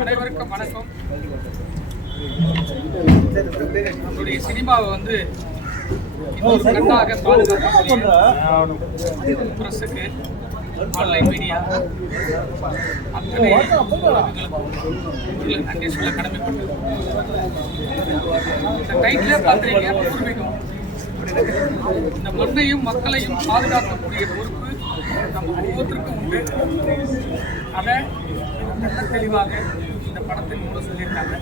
அனைவருக்கும் வணக்கம். நம்முடைய சினிமாவை வந்து இன்னொரு கண்ணாக பாதுகாக்கக்கூடிய பிரஸுக்கு, ஆன்லைன் மீடியா அத்தனை உறவுகளுக்கும் நன்றி சொல்ல கடமைப்பட்டது. இந்த டைட்டிலே பார்த்துறீங்க, பூர்வீகம். இந்த மண்ணையும் மக்களையும் பாதுகாக்கக்கூடிய பொறுப்பு நம்ம ஒவ்வொருத்தருக்கும் உண்டு. அதை நல்ல தெளிவாக இந்த படத்தின் மூலம் சொல்லியிருக்காங்க.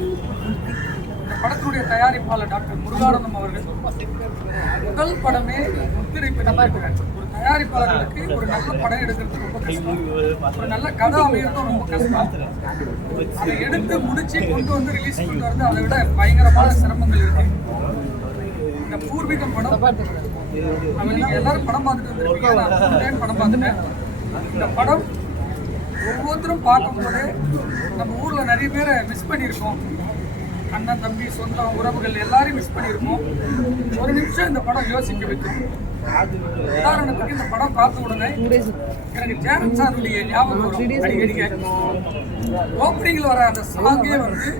இந்த படத்தினுடைய தயாரிப்பாளர் டாக்டர் முருகானந்தம் அவர்கள் முதல் படமே முத்திரை பெற்றிருக்கிறார். ஒரு தயாரிப்பாளர்களுக்கு ஒரு நல்ல படம் எடுக்கிறது ரொம்ப கஷ்டம், ஒரு நல்ல கதை அமைகிறதும் ரொம்ப கஷ்டம். அதை எடுத்து முடிச்சு கொண்டு வந்து ரிலீஸ் கொண்டு வந்து அதை விட பயங்கரமான சிரமங்கள் இருக்கு. இந்த பூர்வீகம் படம் நம்ம நீங்க எல்லாரும் படம் பார்த்துட்டு வந்துருப்பீங்க. நான் படம் பார்த்துட்டேன். இந்த படம் ஒவ்வொருத்தரும் பார்க்கும்போது நம்ம ஊர்ல நிறைய பேரை மிஸ் பண்ணியிருக்கோம். அண்ணன், தம்பி, சொந்தம், உறவுகள் எல்லாரையும் மிஸ் பண்ணியிருக்கோம். ஒரு நிமிஷம் இந்த படம் யோசிக்க வைக்கும். உதாரணத்துக்கு இந்த படம் பார்த்த உடனே எனக்கு ஜெயன் சாருடைய ஞாபகம் வரும். அடிக்கடிக்க ஓப்பனிங்ல வர அந்த சாங்கே வந்து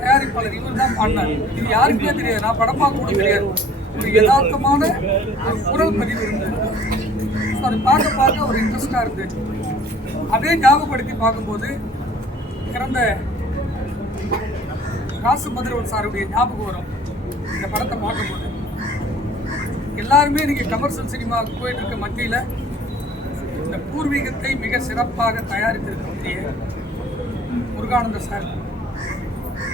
தயாரிப்பாளர் இவர் தான் பாடினார். இது யாருக்குமே தெரியாது, நான் படம் பார்க்க கூட தெரியாது. ஒரு யதார்த்தமான ஒரு குரல் பதிவு இருந்தது. அதை பார்க்க பார்க்க ஒரு இன்ட்ரெஸ்டாக இருந்தது. அதே ஞாபகப்படுத்தி பார்க்கும்போது இறந்த காசு மதுரவன் சாருடைய ஞாபகம் வரும். இந்த படத்தை பார்க்கும்போது எல்லாருமே இன்னைக்கு கமர்ஷியல் சினிமாவுக்கு போயிட்டு இருக்க மத்தியில் இந்த பூர்வீகத்தை மிக சிறப்பாக தயாரித்திருக்கக்கூடிய முருகானந்த சார்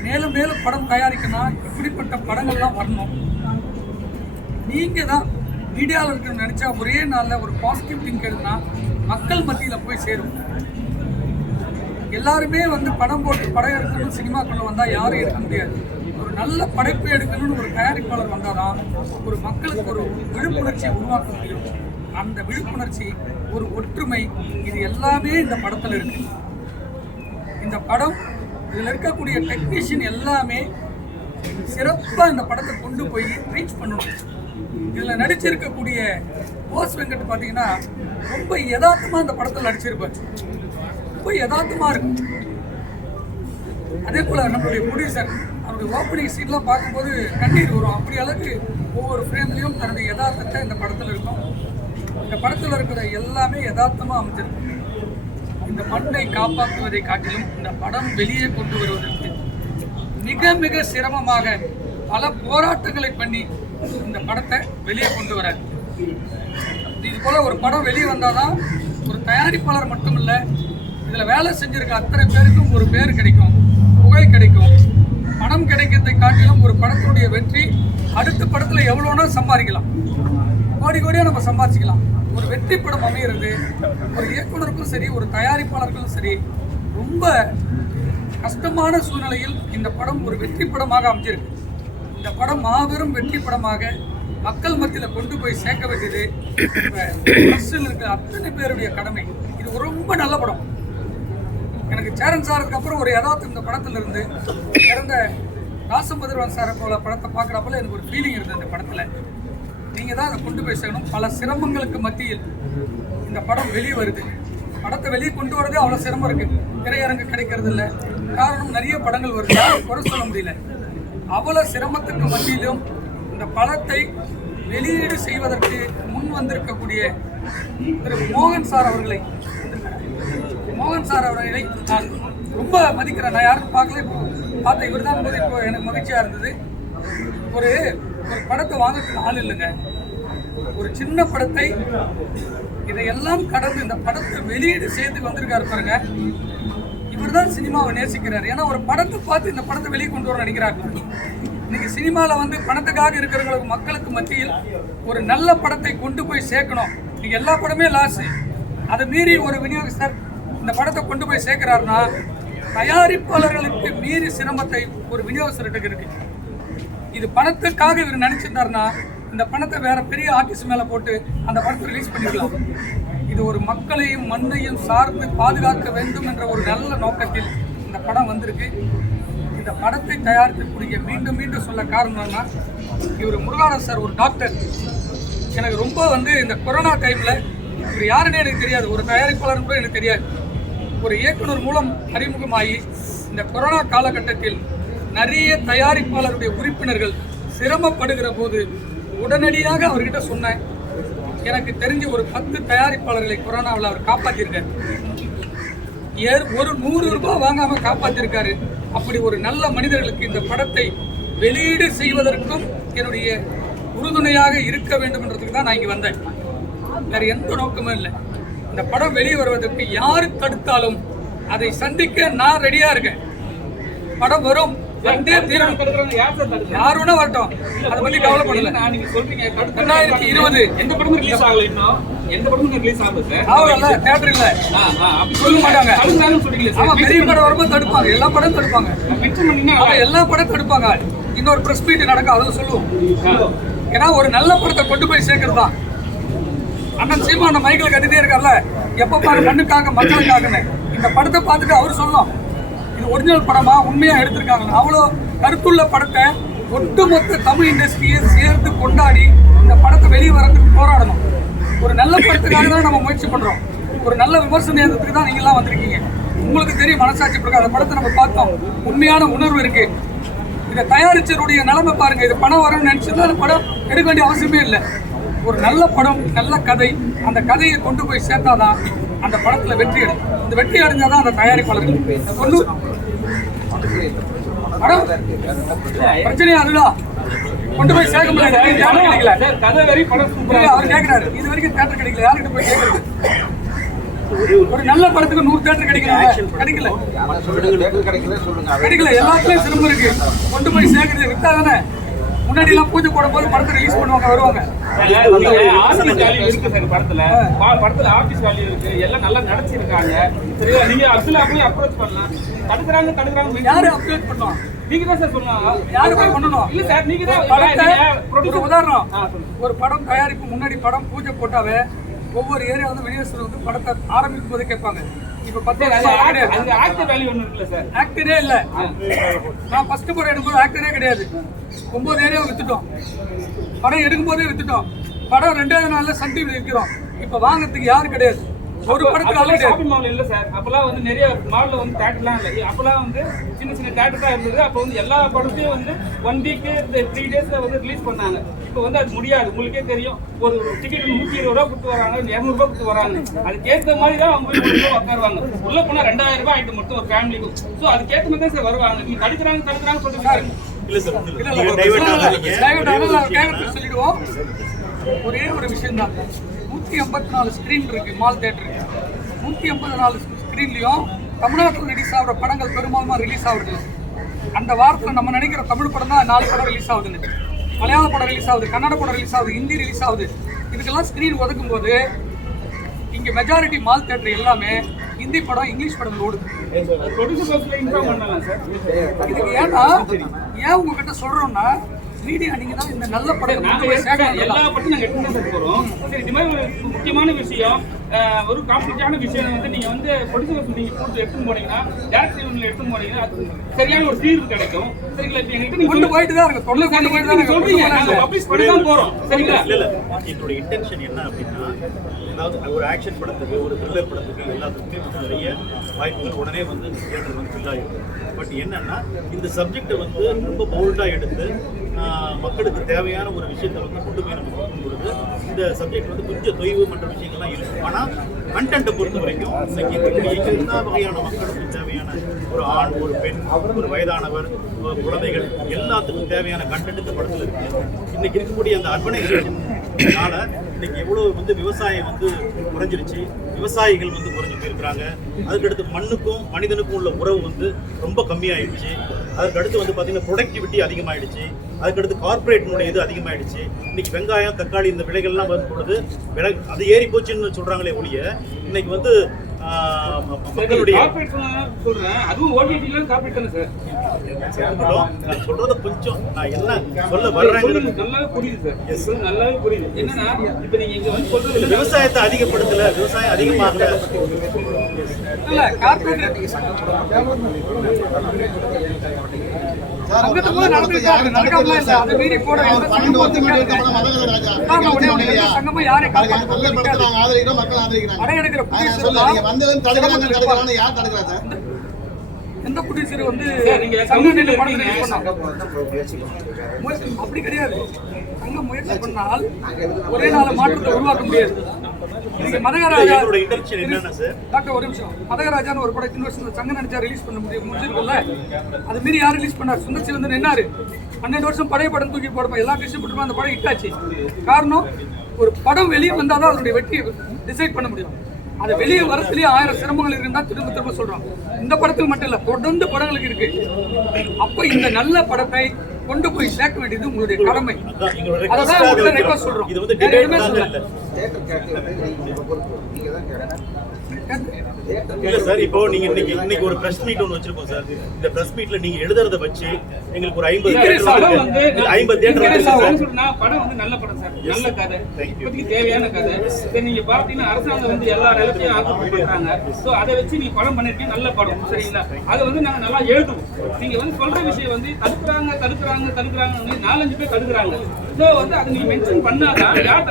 மேலும் மேலும் படம் தயாரிக்கணும். இப்படிப்பட்ட படங்கள்லாம் வரணும். நீங்கள் தான் மீடியாவில் இருக்குன்னு நினச்சா ஒரே நாளில் ஒரு பாசிட்டிவ் திங்க் எழுதுனா மக்கள் மத்தியில் போய் சேரும். எல்லாருமே வந்து படம் போட்டு படம் எடுக்கணும்னு சினிமாக்குள்ள வந்தால் யாரும் எடுக்க முடியாது. ஒரு நல்ல படைப்பு எடுக்கணும்னு ஒரு தயாரிப்பாளர் வந்தால் தான் ஒரு மக்களுக்கு ஒரு விழிப்புணர்ச்சியை உருவாக்க முடியும். அந்த விழிப்புணர்ச்சி, ஒரு ஒற்றுமை, இது எல்லாமே இந்த படத்தில் இருக்கு. இந்த படம் இதில் இருக்கக்கூடிய டெக்னீஷியன் எல்லாமே சிறப்பாக இந்த படத்தை கொண்டு போய் ரீச் பண்ணணும். இதில் நடிச்சிருக்கக்கூடிய போஸ் வெங்கட் பார்த்தீங்கன்னா ரொம்ப யதார்த்தமாக இந்த படத்தில் நடிச்சிருப்பார். ரொம்ப யதார்த்தமாக இருக்கும். அதே போல் நம்மளுடைய ப்ரொடியூசர் அவருடைய ஓப்பனிங் சீன்லாம் பார்க்கும்போது கண்ணீர் வரும். அப்படி அளவுக்கு ஒவ்வொரு ஃப்ரேம்லேயும் தன்னுடைய யதார்த்தத்தை இந்த படத்தில் இருக்கும். இந்த படத்தில் இருக்கிற எல்லாமே யதார்த்தமாக அமைச்சிருக்கும். இந்த மண்ணை காப்பாற்றுவதை காட்டிலும் இந்த படம் வெளியே கொண்டு வருவதற்கு மிக மிக சிரமமாக பல போராட்டங்களை பண்ணி இந்த படத்தை வெளியே கொண்டு வராரு. இது போல ஒரு படம் வெளியே வந்தாதான் ஒரு தயாரிப்பாளர் மட்டும் இல்லை, இதில் வேலை செஞ்சிருக்க அத்தனை பேருக்கும் ஒரு பேர் கிடைக்கும், புகழ் கிடைக்கும். பணம் கிடைக்கிறதை காட்டிலும் ஒரு படத்தினுடைய வெற்றி அடுத்த படத்தில் எவ்வளோனா சம்பாதிக்கலாம், கோடி கோடியாக நம்ம சம்பாதிச்சிக்கலாம். ஒரு வெற்றி படம் அமைகிறது ஒரு இயக்குனருக்கும் சரி, ஒரு தயாரிப்பாளருக்கும் சரி, ரொம்ப கஷ்டமான சூழ்நிலையில் இந்த படம் ஒரு வெற்றி படமாக அமைஞ்சிருக்கு. இந்த படம் மாபெரும் வெற்றி படமாக மக்கள் மத்தியில் கொண்டு போய் சேர்க்க வேண்டியது அரசியல் இருக்கிற அத்தனை பேருடைய கடமை. இது ரொம்ப நல்ல படம். எனக்கு சேரன் சாருக்கு அப்புறம் ஒரு யதார்த்தம் இந்த படத்தில் இருந்து இறந்த காசு மதுரவன் சாரை போல படத்தை பார்க்குறப்பல எனக்கு ஒரு ஃபீலிங் இருந்தது. இந்த படத்தில் நீங்கள் தான் அதை கொண்டு போய் சேர்க்கணும். பல சிரமங்களுக்கு மத்தியில் இந்த படம் வெளியே வருது. படத்தை வெளியே கொண்டு வரதே அவ்வளோ சிரமம் இருக்குது. திரையரங்கு கிடைக்கிறது இல்லை. காரணம் நிறைய படங்கள் வருது, குறை சொல்ல முடியல. அவ்வளோ சிரமத்துக்கு மத்தியிலும் இந்த படத்தை வெளியீடு செய்வதற்கு முன் வந்திருக்கக்கூடிய திரு மோகன் சார் அவர்களை நான் ரொம்ப மதிக்கிறேன். நான் யாரும் பார்க்கல, பார்த்த இவர் தான் போது இப்போ எனக்கு மகிழ்ச்சியாக இருந்தது. ஒரு படத்தை வாங்கிறதுக்கு ஆள் இல்லைங்க. ஒரு சின்ன படத்தை இதையெல்லாம் கடந்து இந்த படத்தை வெளியீடு செய்து வந்திருக்காரு பாருங்க. இவர் தான் சினிமாவை நேசிக்கிறார். ஏன்னா ஒரு படத்தை பார்த்து இந்த படத்தை வெளியே கொண்டு வர நினைக்கிறார். இன்னைக்கு சினிமாவில் வந்து பணத்துக்காக இருக்கிறவங்களுக்கு மக்களுக்கு மத்தியில் ஒரு நல்ல படத்தை கொண்டு போய் சேர்க்கணும். இன்னைக்கு எல்லா படமே லாஸ். அதை மீறி ஒரு விநியோகஸ்தர் இந்த படத்தை கொண்டு போய் சேர்க்கிறாருன்னா தயாரிப்பாளர்களுக்கு மீறி சிரமத்தை ஒரு விநியோகஸ்தர்கிட்ட இருக்கு. இது பணத்துக்காக இவர் நினைச்சிருந்தாருன்னா இந்த பணத்தை வேற பெரிய ஆர்டிஸ்ட் மேலே போட்டு அந்த படத்தை ரிலீஸ் பண்ணிடலாம். இது ஒரு மக்களையும் மண்ணையும் சார்ந்து பாதுகாக்க வேண்டும் என்ற ஒரு நல்ல நோக்கத்தில் இந்த படம் வந்திருக்கு. இந்த படத்தை தயாரிக்கக்கூடிய மீண்டும் மீண்டும் சொல்ல காரணம்னா இவர் முருகானந்த சார் ஒரு டாக்டர். எனக்கு ரொம்ப இந்த கொரோனா டைமில் இவர் யாருன்னு எனக்கு தெரியாது, ஒரு தயாரிப்பாளர் கூட எனக்கு தெரியாது. ஒரு இயக்குனர் மூலம் அறிமுகமாகி இந்த கொரோனா காலகட்டத்தில் நிறைய தயாரிப்பாளருடைய உறுப்பினர்கள் சிரமப்படுகிற போது உடனடியாக அவர்கிட்ட சொன்னேன். எனக்கு தெரிஞ்ச ஒரு 10 தயாரிப்பாளர்களை கொரோனாவில் அவர் காப்பாற்றிருக்காரு. ஒரு 100 ரூபாய் வாங்காம காப்பாற்றிருக்காரு. அப்படி ஒரு நல்ல மனிதர்களுக்கு இந்த படத்தை வெளியீடு செய்வதற்கும் என்னுடைய உறுதுணையாக இருக்க வேண்டும் என்றதுக்கு தான் நான் இங்கே வந்தேன். வேற எந்த நோக்கமும் இல்லை. இந்த படம் வெளியே வருவதற்கு யாரு தடுத்தாலும் அதை சந்திக்க நான் ரெடியா இருக்கேன். படம் வரும், வந்தே தீரும். யார் வேணா வரட்டும், அதை பத்தி கவலைப்படல. 2020 எந்த படமும் ரிலீஸ் ஆகல, இன்னும் எந்த படமும் ரிலீஸ் ஆகல சார். ஆகல, தியேட்டர் இல்ல அப்படி சொல்ல மாட்டாங்க. ஆமா, பெரிய படம் வரும்போது தடுப்பாங்க, எல்லா படம் தடுப்பாங்க, எல்லா படம் தடுப்பாங்க. இன்னொரு பிரஸ் மீட் நடக்கும், அதை சொல்லுவோம். ஏன்னா ஒரு நல்ல படத்தை கொண்டு போய் சேர்க்கறது தான். அண்ணன் சீமா அந்த மைக்கில் கத்திட்டே இருக்கார்ல, எப்ப பாரு மண்ணுக்காக மக்களுக்காகன்னு. இந்த படத்தை பார்த்துட்டு அவர் சொல்லணும், இது ஒரிஜினல் படமா, உண்மையா எடுத்திருக்காங்க. அவ்வளோ கருத்துள்ள படத்தை ஒட்டுமொத்த தமிழ் இண்டஸ்ட்ரியை சேர்ந்து கொண்டாடி இந்த படத்தை வெளியே வரதுக்கு போராடணும். ஒரு நல்ல படத்துக்காக தான் நம்ம முயற்சி பண்றோம். ஒரு நல்ல விமர்சனத்துக்கு தான் நீங்க எல்லாம் வந்திருக்கீங்க. உங்களுக்கு தெரியும், மனசாட்சி பிரகாரம் அந்த படத்தை நம்ம பார்த்தோம், உண்மையான உணர்வு இருக்கு. இதை தயாரிச்சருடைய நிலைமை பாருங்க. இது பணம் வரும்னு நினைச்சுதான் அந்த படம் எடுக்க வேண்டிய அவசியமே இல்லை. ஒரு நல்ல படம், நல்ல கதை, அந்த கதையை கொண்டு போய் சேர்த்தாதான் அந்த படத்துல வெற்றி அடையும். இந்த வெற்றி அடைஞ்சாதான் அந்த தயாரிப்பாளர்கள் பிரச்சனை அதுதான் கொண்டு போய் சேர்க்க முடியாது. அவர் கேட்கிறாரு, இது வரைக்கும் தியேட்டர் கிடைக்கல, யாருக்கிட்ட போய் கேட்கறது? ஒரு நல்ல படத்துக்கு 100 தியேட்டர் கிடைக்கல. எல்லாத்துலயும் சிரமம் இருக்கு. கொண்டு போய் சேர்க்கறது விட்டா தானே. முன்னாடி எல்லாம் பூஜை போடும் போது படத்தை ரிலீஸ் பண்ணுவாங்க, வருவாங்க. படத்துல ஆபீஸ் வேல்யூ இருக்கு, எல்லாம் நல்லா நடிச்சிருக்காங்க. சரியா, நீங்க அதுல போய் அப்ரோச் பண்ணலாம். தடுக்கிறாங்க. யாரு அப்ரோச் பண்ணுவோம்? நீங்க தான் சார் சொல்லணும். யாரு போய் பண்ணணும்? இல்ல சார், நீங்க தான் உதாரணம். ஒரு படம் தயாரிப்பு முன்னாடி படம் பூஜை போட்டாவே ஒவ்வொரு ஏரியா வந்து விநியோகஸ்தர் வந்து படத்தை ஆரம்பிக்கும் போது கேட்பாங்க. இப்ப 10 ஆக்டர் வேல்யூ ஒண்ணு இருக்குல்ல சார். ஆக்டரே இல்ல. நான் ஃபர்ஸ்ட் படம் எடுக்கும்போது ஆக்டரே கிடையாது. 9 ஏரியா வித்துட்டோம். படம் எடுக்கும் போதே வித்துட்டோம். படம் 2வது நாள்ல சன் டிவி இருக்கிறோம். இப்ப வாங்குறதுக்கு யாரும் கிடையாது. ஒரு படத்துக்கு ஷாப்பிங் மால் இல்ல சார். அப்பெல்லாம் வந்து நிறைய மால்ல வந்து தியேட்டர்லாம் இல்ல. அப்பெல்லாம் வந்து சின்ன சின்ன தியேட்டர் தான் இருந்தது. அப்போ வந்து எல்லா படத்தையும் வந்து 1 வீக் 3 டேஸ்ல வந்து ரிலீஸ் பண்ணாங்க. இப்போ வந்து அது முடியாது. உங்களுக்கே தெரியும், ஒரு டிக்கெட் 120 ரூபா கொடுத்து வராங்க, 200 ரூபாய் கொடுத்து வராங்க. அதுக்கேற்ற மாதிரி தான் அவங்க உட்காருவாங்க. உள்ள போனா 2000 ரூபாய் ஆயிட்டு மட்டும் ஒரு ஃபேமிலிக்கு. ஸோ அதுக்கேற்ற மாதிரி தான் சார் வருவாங்க. நீங்க தடுக்கிறாங்க சொல்லிட்டு சொல்லிடுவோம். ஒரே ஒரு விஷயம் தான், 184 ஸ்கிரீன் இருக்கு மால் தியேட்டருக்கு. 184 ஸ்கிரீன்லயும் தமிழ்நாட்டில் ரிலீஸ் ஆகிற படங்கள் பெரும்பாலுமா ரிலீஸ் ஆகுது. அந்த வாரத்தில் நம்ம நினைக்கிற தமிழ் படம் தான் 4 படம் ரிலீஸ் ஆகுதுன்னு. மலையாள படம் ரிலீஸ் ஆகுது, கன்னட படம் ரிலீஸ் ஆகுது, ஹிந்தி ரிலீஸ் ஆகுது. இதுக்கெல்லாம் ஸ்கிரீன் ஒதுக்கும் போது இங்க மெஜாரிட்டி மால் தியேட்டர் எல்லாமே ஹிந்தி படம், இங்கிலீஷ் படங்கள் ஓடுது. இதுக்கு ஏன்னா ஏன் உங்ககிட்ட சொல்றோம்னா, மீடியா நீங்க தான் இந்த நல்ல படம் எல்லா படத்தையும் நாங்க எடுத்து தான் போறோம். சரி, இது மாதிரி ஒரு முக்கியமான விஷயம், ஒரு காம்ப்ளிகேட்டான விஷயம் வந்து நீங்க வந்து ப்ரொடியூசர் நீங்க போட்டு எடுத்துன்னு போனீங்கன்னா, டைரக்டர் யூனிட்ல எடுத்துன்னு போனீங்கன்னா சரியான ஒரு தீர்வு கிடைக்கும். சரிங்களா? இப்ப எங்கிட்ட நீங்க கொண்டு போயிட்டு தான் இருக்கு, தொல்லை கொண்டு போயிட்டு தான் சொல்றீங்க, நாங்க பப்ளிஷ் பண்ணி தான் போறோம். சரிங்களா? இல்ல என்னோட இன்டென்ஷன் என்ன அப்படின்னா, அதாவது ஒரு ஆக்ஷன் படத்துக்கு, ஒரு த்ரில்லர் படத்துக்கு எல்லாத்துக்குமே நிறைய வாய்ப்புகள் உடனே வந்து தியேட்டர் வந்து ஃபில் ஆகிடும். பட் என்னன்னா, இந்த சப்ஜெக்டை வந்து ரொம்ப போல்டா எடுத்து மக்களுக்கு தேவையான ஒரு விஷயத்தை வந்து கொண்டு போய் நம்ம கொடுக்கும் பொழுது இந்த சப்ஜெக்ட் வந்து கொஞ்சம் தொய்வு மற்ற விஷயங்கள்லாம் இருக்கும். ஆனால் கண்டென்ட்டை பொறுத்த வரைக்கும் இன்னைக்கு இருக்கக்கூடிய எல்லா வகையான மக்களுக்கும் தேவையான ஒரு ஆண், ஒரு பெண், ஒரு வயதானவர், குழந்தைகள் எல்லாத்துக்கும் தேவையான கண்டென்ட் இந்த படத்தில் இருக்கு. இன்னைக்கு இருக்கக்கூடிய அந்த அர்பனைசேஷனால இன்னைக்கு எவ்வளோ வந்து விவசாயம் வந்து குறைஞ்சிருச்சு, விவசாயிகள் வந்து குறைஞ்சி போயிருக்கிறாங்க. அதுக்கடுத்து மண்ணுக்கும் மனிதனுக்கும் உள்ள உறவு வந்து ரொம்ப கம்மியாயிடுச்சு. அதுக்கடுத்து வந்து பார்த்தீங்கன்னா ப்ரொடக்டிவிட்டி அதிகமாகிடுச்சு. அதுக்கடுத்து கார்பரேட்டினுடைய இது அதிகமாகிடுச்சு. இன்னைக்கு வெங்காயம், தக்காளி இந்த விலைகள்லாம் வரும் பொழுது விலை அது ஏறி போச்சுன்னு சொல்கிறாங்களே ஒழிய இன்னைக்கு வந்து மக்களுடைய அதுவும் ஓடிடில கார்பரேட் தானே சார். நான் சொல்றத கொஞ்சம் நான் என்ன சொல்ல வர்றேன் நல்லாவே புரியுது சார், நல்லாவே புரியுது. என்னன்னா இப்ப நீங்க இங்க வந்து சொல்றது விவசாயத்தை அதிகப்படுத்தல, விவசாயம் அதிகமாகல. இல்ல கார்பரேட் சங்கத்து போது நடந்துருக்காரு, நடக்காமலாம் இல்லை. அதை மீறி போட எந்த சங்கமும் சங்கமும் யாரையும் படம் எடுக்கிற எந்த ப்ரொடியூசர் வந்து சங்கம் அப்படி கிடையாது. சங்கம் முயற்சி பண்ணால் ஒரே நாள் மாற்றத்தை உருவாக்க முடியாது. மதகராஜா டாக்டர் ஒரு நிமிஷம், மதகராஜான்னு ஒரு படம் யூனிவர்சிட்டியில் சங்கம் நினைச்சா ரிலீஸ் பண்ண முடிஞ்சிருக்குல்ல, அது மீறி யார் ரிலீஸ் பண்ணார்? சுந்தர்சி வந்து நின்னாரு. 12 வருஷம் பழைய படம் தூக்கி போடுவோம், எல்லா டிஸ்ட்ரிபியூட்டரும் அந்த படம் ஹிட்டாச்சு. காரணம், ஒரு படம் வெளியே வந்தால் தான் அதனுடைய வெற்றி டிசைட் பண்ண முடியும். அது வெளியே வரத்துலேயே 1000 சிரமங்கள் இருக்குன்னு தான் திரும்ப திரும்ப சொல்றோம். இந்த படத்துக்கு மட்டும் இல்லை, தொடர்ந்து படங்களுக்கு இருக்கு. அப்போ இந்த நல்ல படத்தை கொண்டு போய் சேர்க்க வேண்டியது உங்களுடைய கடமை. அதான் உங்களை ரெக்வஸ்ட் சொல்றோம். இல்ல சார், இப்போ நீங்க இன்னைக்கு ஒரு பிரஸ் மீட் ஒன்று வச்சிருக்கோம் சார். இந்த பிரஸ் மீட்ல நீங்க எழுதுறத வச்சு எங்களுக்கு ஒரு 50 படம் வந்து நல்ல படம் சார், நல்ல கதை, இப்போதைக்கு தேவையான கதை. நீங்க பாத்தீங்கன்னா அரசாங்கம் வந்து எல்லா நிலத்தையும் ஆக்குபை பண்றாங்க. சோ அதை வச்சு நீங்க படம் பண்ணிருக்கீங்க, நல்ல படம் சரிங்களா? அதை வந்து நாங்க நல்லா எழுதுவோம். நீங்க வந்து சொல்ற விஷயம் வந்து தடுக்கிறாங்க 4-5 பேர் தடுக்கிறாங்க. சோ வந்து அதை நீங்க மென்ஷன் பண்ணாதான் யார்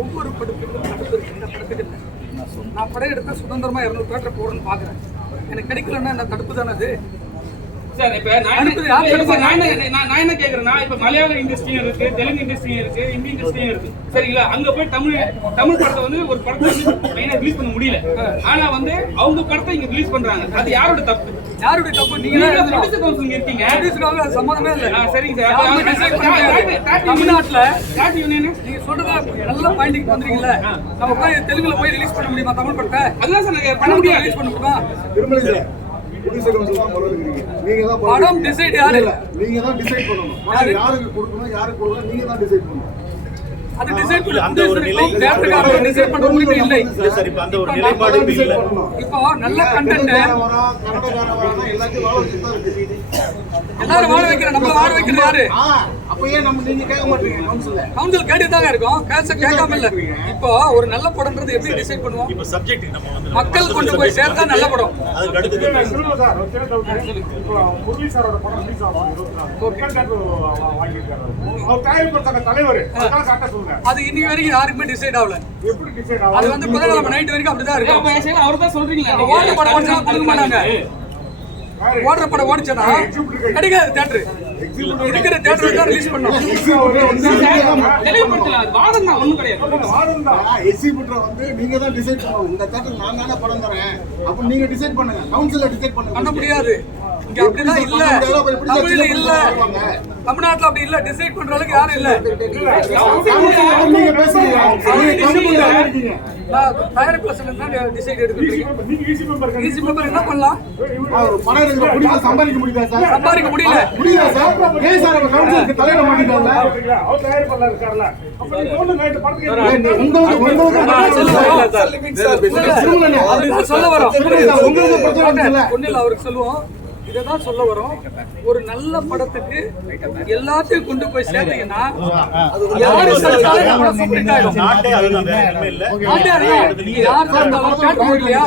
ஒவ்வொரு படத்துக்கும் தடுப்பு இருக்கு. இந்த படத்துக்கு நான் படம் எடுத்த சுதந்திரமா 200 தேட்டர் போடுறேன்னு பாக்குறேன். எனக்கு கிடைக்கலன்னா இந்த தடுப்பு தானே அது. சார் இப்ப நான் என்ன கேக்குறேன்னா, இப்ப மலையாள இண்டஸ்ட்ரியும் இருக்கு, தெலுங்கு இண்டஸ்ட்ரியும் இருக்கு, இந்தி இண்டஸ்ட்ரியும் இருக்கு சரிங்களா? அங்க போய் தமிழ் படத்தை வந்து ஒரு படத்தை வந்து மெயினா ரிலீஸ் பண்ண முடியல. ஆனா வந்து அவங்க படத்தை இங்க ரிலீஸ் பண்றாங்க. அது யாரோட தப்பு? யாருடைய தப்பு? நீங்க ப்ரொடியூசர் கவுன்சில் இருக்கீங்க. ப்ரொடியூசர் சம்பந்தமே இல்ல. சரிங்க சார். தமிழ்நாட்டுல டாட் யூனியன் நீங்க சொல்றதா நல்ல பாயிண்டிங் பண்றீங்கல்ல. நம்ம போய் தெலுங்குல போய் ரிலீஸ் பண்ண முடியுமா தமிழ் படத்தை? அதுதான் சார் நாங்க பண்ண முடியாது. ரிலீஸ் பண்ண முடியுமா? படம் டிசைட் யாரு? நீங்க தான் டிசைட் பண்ணணும். யாருக்கு கொடுக்கணும், யாருக்கு கொடுக்கணும், நீங்க தான் டிசைட் பண்ணணும். அது டிசைட் பண்ண அந்த ஒரு நிலை தேட்டர்காரங்க டிசைட் பண்ண உரிமை இல்லை. சார், இப்போ அந்த ஒரு நிலைப்பாடு இல்ல. இப்போ நல்ல கண்டென்ட் கன்னடகாரன் வரா எல்லாத்தையும் வாழ வச்சுட்டு தான் இருக்கு. எல்லாரும் வாழ வைக்கிற நம்ம வாழ வைக்கிறது யாரு? அப்ப ஏன் நம்ம நீங்க கேட்க மாட்டீங்க? கவுன்சில் கேட்டுதாங்க இருக்கும், கேட்காம இல்ல. இப்போ ஒரு நல்ல படம்ன்றது எப்படி டிசைட் பண்ணுவோம்? இப்போ சப்ஜெக்ட் நம்ம வந்து மக்கள் கொண்டு போய் சேர்த்தா நல்ல படம். அதுக்கு அடுத்து சார் முரளி சாரோட படம் ரிலீஸ் ஆகும் 24 வாங்கியிருக்காரு. அவர் தயாரிப்பு தலைவர் கரெக்டா சொல்லுங்க. அது இன்னி வரைக்கும் யாருக்குமே டிசைட் ஆகல. எப்படி டிசைட் ஆகும்? அது வந்து புதன்கிழமை நைட் வரைக்கும் அப்படிதான் இருக்கும். அவர் தான் சொல்றீங்களா? ஓடுற படம் ஓடிச்சா கொடுக்க மாட்டாங்க. ஓடுற படம் ஓடிச்சா கிடைக்காது தியேட்டர். இருக்கிற தியேட்டர் தான் ரிலீஸ் பண்ணும். வாதம் தான் ஒண்ணும் கிடையாது. வாதம் தான். எக்ஸிபியூட்டர் வந்து நீங்க தான் டிசைட் பண்ணணும். இந்த தியேட்டர் நான் தானே படம் தரேன். அப்ப நீங்க டிசைட் பண்ணுங்க. கவுன்சில்ல டிசைட் பண்ணுங்க. பண்ண முடியாது. இங்க அப்படிதான் இல்ல. தமிழ்ல இல்ல. தமிழ்நாட்டுல அப்படி இல்ல. டிசைட் பண்ற அளவுக்கு யாரும் இல்ல. நீங்க பேசுறீங்க. தயாரிப்பாளர் தான் டிசைட் எடுக்கிறீங்க. நீங்க ஈஸி மெம்பர் என்ன பண்ணலாம்? பணம் எடுக்கிற முடியல, சம்பாதிக்க முடியல சார். சம்பாதிக்க முடியல. முடியல சார். ஏன் சார் அவர் கவுன்சிலுக்கு தலையிட மாட்டீங்கல்ல? அவர் தயாரிப்பாளர் இருக்கார்ல. அப்ப நீங்க ஒண்ணு நைட் படத்துக்கு சொல்ல வரோம். உங்களுக்கு பிரச்சனை இல்ல. ஒண்ணுல அவருக்கு சொல்லுவோம். இதான் சொல்ல வரோம். ஒரு நல்ல படத்துக்கு எல்லாத்தையும் கொண்டு போய் சேர்த்தீங்கன்னா யாரு சேர்த்தாலும் சூப்பர் ஹிட் ஆயிடும். நாட்டே அதுதான், வேற எதுவுமே இல்ல. யார் சேர்த்தாலும் கேட்க முடியலையா?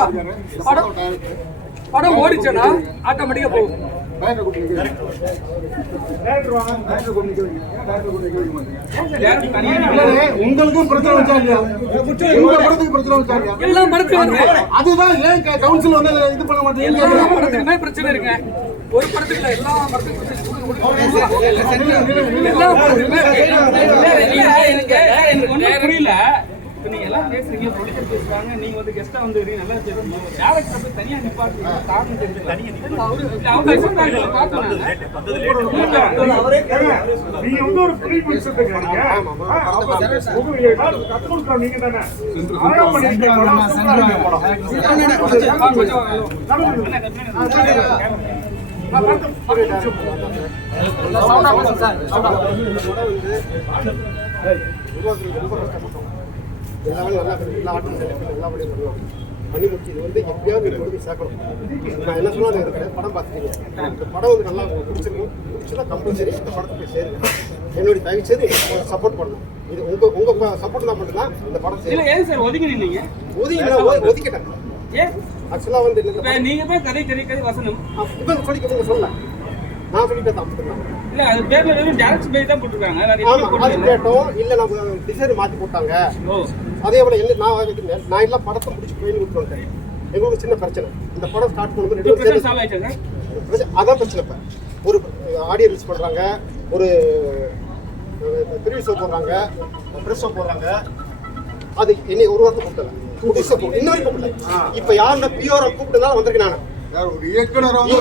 படம் ஓடிச்சனா ஆட்டோமேட்டிக்கா போகும். உங்களுக்கும் பிரச்சனை வச்சா இல்லையா? உங்க படத்துக்கு பிரச்சனை வச்சா இல்லையா? எல்லா படத்துக்கும் வருது. அதுதான் ஏன் கவுன்சில் வந்து இது பண்ண மாட்டேங்க? எல்லா படத்துக்குமே பிரச்சனை இருக்குங்க. ஒரு படத்துக்கு இல்ல, எல்லா படத்துக்கும் எல்லா படத்துக்குமே எனக்கு ஒண்ணும் புரியல. இப்ப நீங்க எல்லாம் பேசுறீங்க, ப்ரொடியூசர் பேசுறாங்க, நீங்க வந்து கெஸ்டா வந்து நல்லா பேசுறீங்க. டேரக்டர் போய் தனியா நிப்பாட்டுறீங்க. காரணம் தெரியல. நீங்க வந்து ஒரு ஃப்ரீ மினிஸ்டர் இருக்கீங்க. உங்களுக்கு கத்து கொடுக்குறோம் நீங்க தானே. ஆயம் பண்ணிட்டு பண்ணி முடிச்சு இது வந்து எப்படியாவது இது வந்து சேர்க்கணும். நான் என்ன சொன்னாலும் இருக்கிறேன். படம் பார்த்துட்டீங்க, இந்த படம் வந்து நல்லா பிடிச்சிருக்கும். பிடிச்சதா கம்பல்சரி இந்த படத்துக்கு போய் சேருங்க. என்னுடைய தயவு செய்து சப்போர்ட் பண்ணணும். இது உங்க சப்போர்ட் தான் மட்டும்தான் இந்த படம் இல்ல. ஏன் சார் ஒதுங்கி நின்னீங்க? ஒதுக்கிட்டேன். ஏன் ஆக்சுவலாக வந்து இப்ப நீங்க தான் கதை வசனம் இப்போ சொல்லிக்க சொல்லல, நான் சொல்லிட்டேன் தான். இல்ல அது பேர்ல வெறும் டைரக்ட் பை தான் போட்டுருக்காங்க. வேற எதுவும் ஆமாம், அது போடல. கேட்டோம். இல்லை நம்ம டிசைன் மாற்றி போட்டாங்க. ஓ அதே போல் என்ன நான் எல்லாம் படத்தை முடிச்சு ட்ரெயின் விட்டு வந்துட்டேன். எங்களுக்கு சின்ன பிரச்சனை, இந்த படம் ஸ்டார்ட் பண்ணும்போது ரெண்டு பிரச்சனை பேரும் சால்வ் ஆயிடுச்சா சார்? அதான் பிரச்சனை. இப்போ ஒரு ஆடியோ ரிலீஸ் பண்ணுறாங்க, ஒரு ப்ரிவியூ ஷோ போடுறாங்க, ப்ரெஸ் ஷோ போடுறாங்க. அது என்னை ஒரு வாரத்தை கூப்பிடல, 2 days கூப்பிடல, இன்ன வரைக்கும் கூப்பிடல. இப்போ யாருன்னா பியூரை கூப்பிட்டனால வந்திருக்கேன் நான். இயக்குனர் வந்து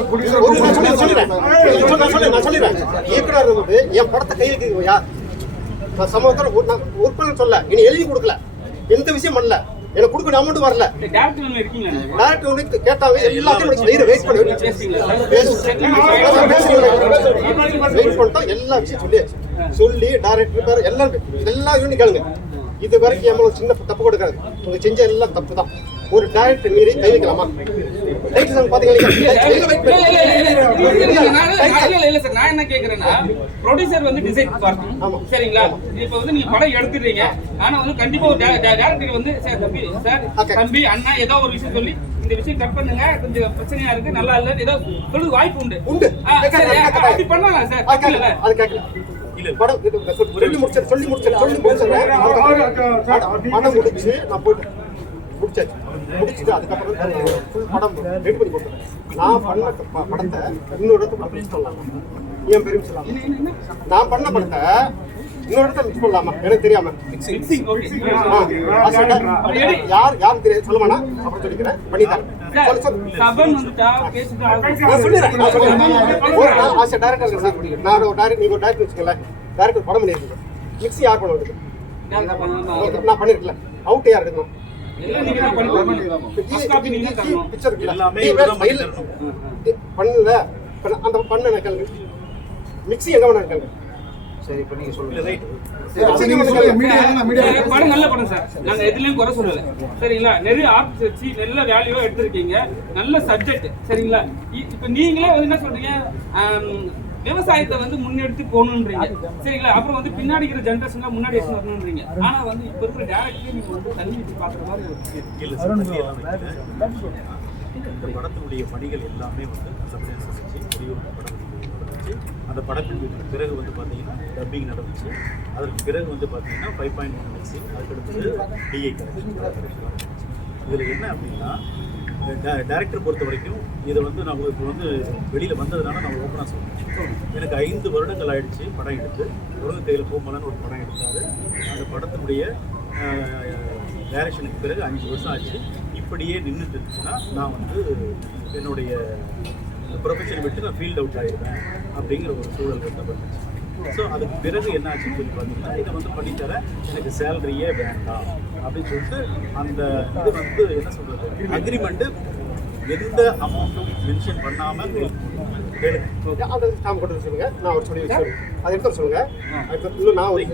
என் படத்தை கை வைக்க யார்? நான் சமூகத்தில் ஒர்க் சொல்ல, இனி எழுதி கொடுக்கல, எந்த விஷயம் பண்ணல, எனக்கு கொடுக்க அமௌண்ட் வரல. டைரக்டர் இருக்கீங்க. டேரக்டர் வந்து கேட்டாங்க, எல்லாத்தையும் வெயிட் பண்ணி வெயிட் பண்ணிட்டோம். எல்லா விஷயம் சொல்லியாச்சு. சொல்லி டேரக்டர் பேர் எல்லா யூனிட் கேளுங்க. இது வரைக்கும் என் சின்ன தப்பு கொடுக்காது. உங்க செஞ்ச எல்லாம் தப்பு தான். ஒரு டைரக்டர் மீறி கை வைக்கலாமா? நான் என்ன கேக்குறேன்னா, ப்ரொடியூசர் வந்து டிசைட் பார்க்கணும், சரிங்களா? இப்ப வந்து நீங்க படம் எடுத்துறீங்க, ஆனா வந்து கண்டிப்பா ஒரு டைரக்டர் வந்து சார் தம்பி அண்ணா ஏதோ ஒரு விஷயம் சொல்லி இந்த விஷயம் கட் பண்ணுங்க, கொஞ்சம் பிரச்சனையா இருக்கு, நல்லா இல்ல, ஏதோ சொல்றது வாய்ப்பு உண்டு. அப்படி பண்ணலாம் சார். அது கேட்கல. படம் சொல்லி முடிச்சு நான் போயிட்டு முடிச்சாச்சு. முடிச்சுட்டு அதுக்கப்புறம் ஃபுல் படம் ரெடி பண்ணி கொடுத்தேன். நான் பண்ண படத்தை இன்னொரு இடத்துல மிக்ஸ் பண்ணலாமா? ஏன் பெரிய சொல்லலாம்? நான் பண்ண படத்தை இன்னொரு இடத்துல மிக்ஸ் பண்ணலாமா? எனக்கு தெரியாம யார் தெரியாது சொல்லுவானா? அப்புறம் சொல்லிக்கிறேன், பண்ணித்தரேன். டேரக்டர் படம் பண்ணிருக்கீங்க, மிக்ஸி யார் பண்ண வேண்டியது? நான் பண்ணிருக்கல. அவுட் யார் எடுக்கணும்? பண்ணல அந்த பண்ண கேளுங்க. மிக்ஸி எங்க வேணா கேளுங்க. சரி, இப்ப நீங்க சொல்லுங்க. படம் நல்ல படம் சார், நாங்க எதுலயும் குறை சொல்லல, சரிங்களா? நிறைய ஆர்ட்ஸ் வச்சு நல்ல வேல்யூவா எடுத்திருக்கீங்க, நல்ல சப்ஜெக்ட், சரிங்களா? இப்ப நீங்களே வந்து என்ன சொல்றீங்க, விவசாயத்தை வந்து முன்னெடுத்து போகணுன்றீங்க, சரிங்களா? அப்புறம் வந்து பின்னாடி இருக்கிற ஜென்ரேஷன்ல முன்னாடி எடுத்து வரணுன்றீங்க. ஆனா வந்து இப்ப இருக்கிற டேரக்டர் நீங்க வந்து தண்ணி வச்சு பாக்குற மாதிரி இந்த படத்தினுடைய பணிகள் எல்லாமே வந்து அந்த படத்தின் பிறகு வந்து பார்த்தீங்கன்னா டப்பிங் நடந்துச்சு. அதற்கு பிறகு வந்து பார்த்தீங்கன்னா 5.1 மிக்ஸிங், அதுக்கடுத்து டிஐ கரெக்ஷன். இதில் என்ன அப்படின்னா, டைரக்டர் பொறுத்த வரைக்கும் இதை வந்து நான் இப்போ வந்து வெளியில் வந்ததுனால நான் ஓப்பனாக சொல்கிறேன். எனக்கு 5 வருடங்கள் ஆயிடுச்சு படம் எடுத்து. உலக கையில் போகலான்னு ஒரு படம் எடுத்தாரு. அந்த படத்தினுடைய டைரக்ஷனுக்கு பிறகு 5 வருஷம் ஆச்சு. இப்படியே நின்றுட்டு இருந்துச்சுன்னா நான் வந்து என்னுடைய ப்ரொஃபஷனை விட்டு நான் ஃபீல்ட் அவுட் ஆகிடுவேன் அப்படிங்கிற ஒரு சூழல் இருந்தப்பட்டுச்சு. ஸோ அதுக்கு பிறகு என்ன ஆச்சுன்னு சொல்லி பார்த்தீங்கன்னா, இதை வந்து பண்ணித்தர எனக்கு சேலரியே வேண்டாம் அப்படின்னு சொல்லிட்டு அந்த இது வந்து என்ன சொல்கிறது, அக்ரிமெண்ட்டு எந்த அமௌண்ட்டும் மென்ஷன் பண்ணாமல் சொல்லுங்க. நான் ஒரு சொல்லி அதை எடுத்து சொல்லுங்க. நான் ஒரு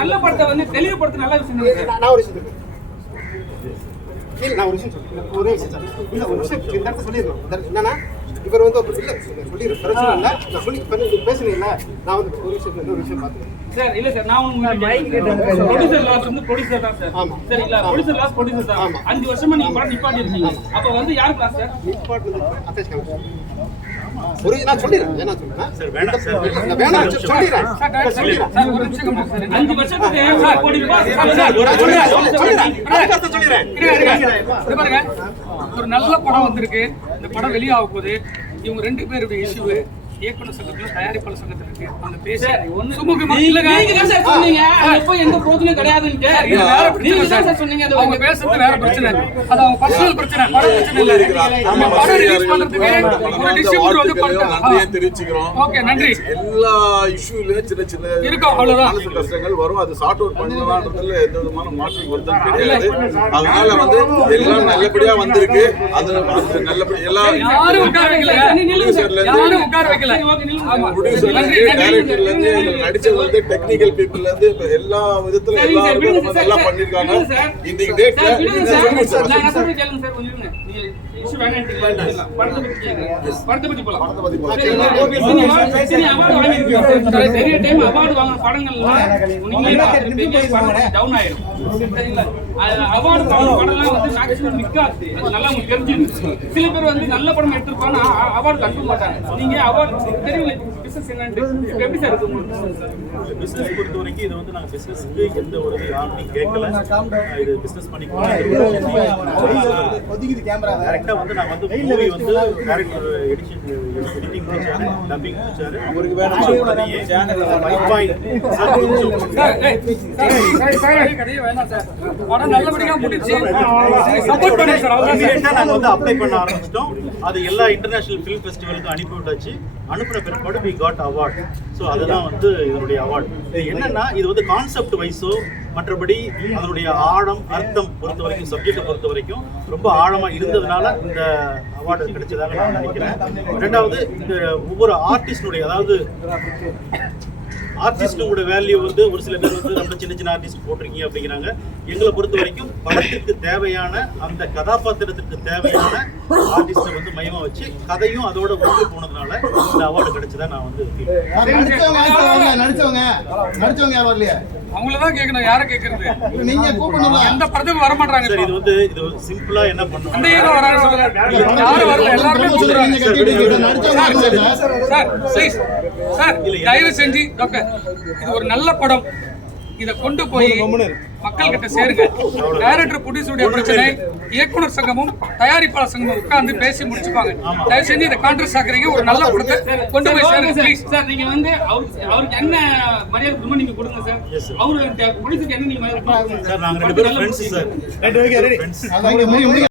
நல்ல படத்தை வந்து தெளிவுபடுத்த நல்ல விஷயம். நான் ஒரு விஷயம் ஒரு விஷயம் இந்த இடத்துல சொல்லிடணும். என்னன்னா, இவர் வந்து ஒரு சொல்லி பிரச்சனை இல்லை, நான் சொல்லி பேசுனீங்களா? நான் வந்து ஒரு விஷயம் பார்த்தேன் சார். இல்ல சார், நான் ப்ரொடியூசர் லாஸ் வந்து ப்ரொடியூசர் தான் சார். சரிங்களா? ப்ரொடியூசர் லாஸ் ப்ரொடியூசர் தான். 5 வருஷமா நீங்க படம் நிப்பாட்டி இருக்கீங்க. அப்ப வந்து யாருக்கு லாஸ் சார்? நிப்பாட்டு அட்டாச் கமிஷன் ஒரு நான் சொல்லிடுறேன். என்ன சொல்றேன் சார்? வேணாம் சார், வேணாம் சொல்லிடுறேன். 5 வருஷத்துக்கு கோடி ரூபாய் பாருங்க, ஒரு நல்ல படம் வந்திருக்கு. இந்த படம் வெளியாக போகுது. இவங்க 2 பேருடைய இஷ்யூ இயக்குனர் சங்கத்துல, தயாரிப்பாளர் சங்கத்துல இருக்கு. அந்த பேச சுமூகமா இல்லங்க. நீங்க தான் சார் சொன்னீங்க அப்போ எந்த பிரச்சனையும் கிடையாதுன்னு. நீங்க தான் சார் சொன்னீங்க. அது அவங்க பேசுறது வேற பிரச்சனை. அது அவங்க பர்சனல் பிரச்சனை, படம் பிரச்சனை இல்ல. நம்ம படம் ரிலீஸ் பண்றதுக்கு ஒரு டிஸ்ட்ரிபியூட்டர் வந்து நன்றியை தெரிவிச்சுக்கிறோம். ஓகே, நன்றி. எல்லா இஷ்யூல சின்ன இருக்கும், அவ்வளவுதான். கஷ்டங்கள் வரும். அது சார்ட் அவுட் பண்ணலாம்ன்றதுல எந்த விதமான மாற்றம் வருதுன்னு கிடையாது. அதனால வந்து எல்லாம் நல்லபடியா வந்திருக்கு. அது நல்லபடியா எல்லாரும் யாரும் உட்கார வைக்கல. கேட்கல. சரி, ஓகே, நில்லுங்க. ஆமா. ப்ரொடியூசர்ல நன்றி, இருந்து நன்றி. டைரக்டர்ல இருந்து இதுல நடிச்சதுல இருந்து டெக்னிக்கல் பீப்புள்ல இருந்து இப்ப எல்லா விதத்துல சரிங்க சார், எல்லாரும் விடுங்க ரொம்ப சார், நல்லா சார், பண்ணிருக்காங்க. விடுங்க சார். இன்னைக்கு டேட்ல சார், விடுங்க நீங்க சார். சொல்லுங்க சார். நான் சொல்றது கேளுங்க சார், கொஞ்சம் இருங்க. நீங்க issue வேணாம்ன்றீங்களா? படத்தை பத்தி கேளுங்க. படத்தை பத்தி போலாம். சரிங்களா? சரி, award வாங்கியிருக்கீங்க. சரி, நிறைய time award வாங்கின படங்கள்லாம் நீங்களே பார்த்திருப்பீங்க, படம் down ஆயிடும். சரிங்களா? award வாங்கின படம்லாம் வந்து maximum நிக்காது. அது நல்லா உங்களுக்கு தெரிஞ்சிருக்கு. சில பேர் வந்து நல்ல படம் எடுத்திருப்பாங்க, award கண்டுக்க மாட்டாங்க. நீங்க award தெரியல பிசினஸ் என்னன்னு இப்ப எப்படி சார் இருக்கு உங்களுக்கு? பிசினஸ் பொறுத்த வரைக்கும் இது வந்து நாங்கள் பிசினஸ்க்கு எந்த ஒரு யாருமே கேட்கல. இது பிசினஸ் பண்ணிக்கலாம். கரெக்டாக வந்து நான் வந்து மூவி வந்து டேரக்டர் எடிட்டிங் முடிச்சாரு, டப்பிங் முடிச்சாரு. அவருக்கு உடனேயே சார் கொஞ்சம் கதையே வேணாம் சார். படம் நல்லபடியா முடிச்சு சப்போர்ட் பண்ணுங்க சார். அவ்வளவுதான் சார். இமீடியட்டா நாங்க வந்து அப்ளை பண்ண ஆரம்பிச்சிட்டோம். அது எல்லா இன்டர்நேஷனல் ஃபிலிம் ஃபெஸ்டிவலுக்கு அனுப்பி விட்டாச்சு. அனுப்புன பிற்பாடு we got award. ஸோ அதுதான் வந்து இதனுடைய அவார்டு. இது என்னன்னா இது வந்து கான்செப்ட் வைஸோ மற்றபடி அதனுடைய ஆழம் அர்த்தம் பொறுத்த வரைக்கும் சப்ஜெக்டை பொறுத்த வரைக்கும் ரொம்ப ஆழமா இருந்ததுனால இந்த அவார்டு கிடைச்சதாக நான் நினைக்கிறேன். ரெண்டாவது இந்த ஒவ்வொரு ஆர்டிஸ்டுடைய அதாவது ஆர்டிஸ்டோட வேல்யூ வந்து ஒரு சில பேர் வந்து ரொம்ப சின்ன சின்ன ஆர்டிஸ்ட் போட்டிருக்கீங்க அப்படிங்கிறாங்க. எங்களை பொறுத்த வரைக்கும் படத்துக்கு தேவையான அந்த கதாபாத்திரத்திற்கு தேவையான ஆர்டிஸ்ட்டை வந்து மையமா வச்சு கதையும் அதோட ஒன்று போனதுனால இந்த அவார்டு கிடைச்சதா நான் வந்து நடிச்சவங்க யாரும் வரலையா? அவங்களதான் கேட்கணும். யாரை கேட்கறது? நீங்க கூப்பிடணும்ல. எந்த படத்துக்கு வர மாட்டாங்க. சரி, இது வந்து இது சிம்பிளா என்ன அந்த பண்ணுவோம், ஹீரோ வராரு சொல்லுங்க. யாரும் வரல, எல்லாருமே கூப்பிடுறாங்க. சார் ப்ளீஸ் சார், தயவு செஞ்சு டாக்டர், இது ஒரு நல்ல படம். இதை கொண்டு போய் மக்கள் கிட்ட சேருங்க. டைரக்டர் ப்ரொடியூசருடைய பிரச்சனை இயக்குனர் சங்கமும் தயாரிப்பாளர் சங்கமும் உட்கார்ந்து பேசி முடிச்சுப்பாங்க. தயவு செஞ்சு இதை கான்ட்ரஸ் ஆக்குறீங்க. ஒரு நல்ல படத்தை கொண்டு போய் சேருங்க ப்ளீஸ். சார், நீங்க வந்து அவருக்கு என்ன மரியாதை கொடுமோ நீங்க கொடுங்க சார். அவரு ப்ரொடியூசருக்கு என்ன நீங்க மரியாதை கொடுங்க சார்? நாங்க ரெண்டு பேரும் ஃப்ரெண்ட்ஸ் சார். ஃப்ரெண்ட்ஸ்